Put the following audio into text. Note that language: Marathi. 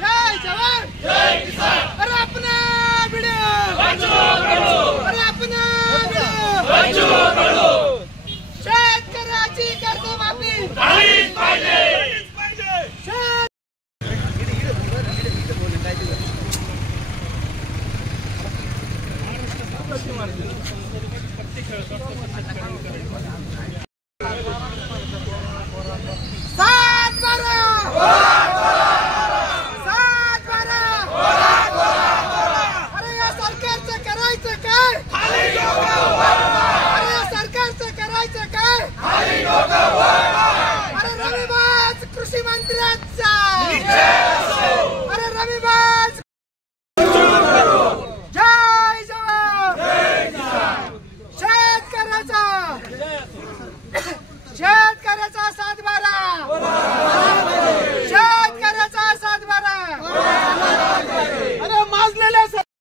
जय जवान जय किसान। अरे अपना अरे अपना शेतकऱ्याची कर्जमाफी झालीच पाहिजे। कृषी मंत्र्यांचा अरे रविवार जय जवान शेतकऱ्याचा सातबारा